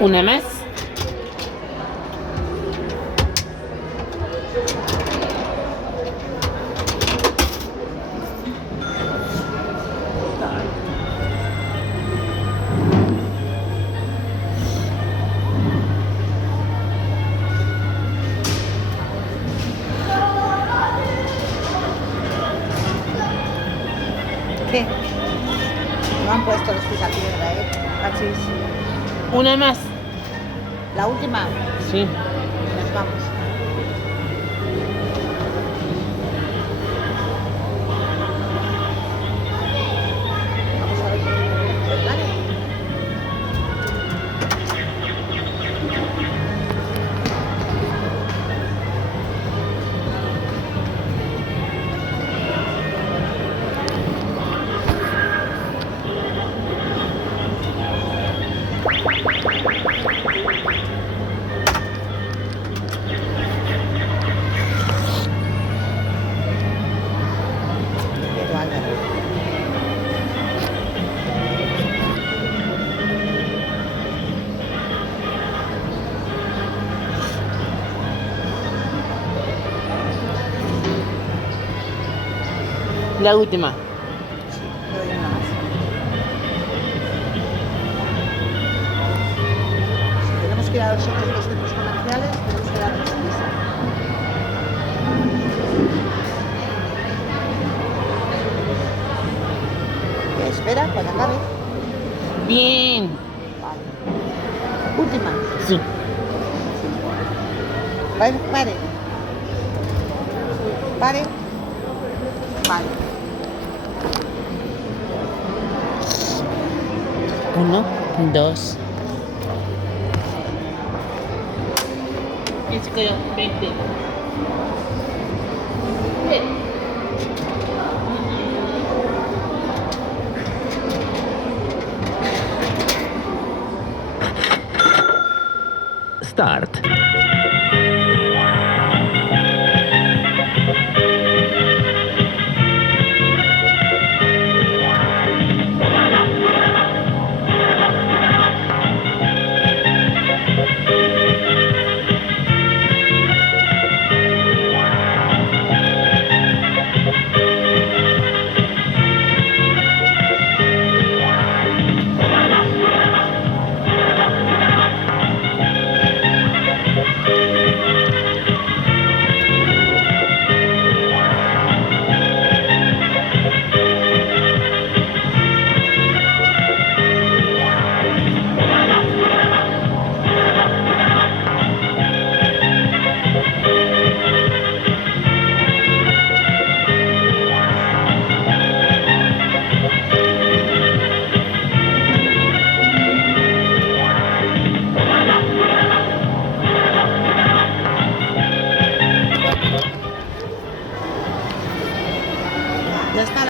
Una más. ¿Qué? No han puesto los picapiedra, Cachis. Una más. La última. Sí. Nos vamos. Vamos a ver. ¿Vale? Pero Álvaro. La última. Te doy una más. Si tenemos que ir a los otros centros comerciales, tenemos que darnos prisa. Espera, cuando acabe. Bien. Vale. Última. Sí. Pare. Pare. Pare. Vale. Uno, dos. Es que 20. Start.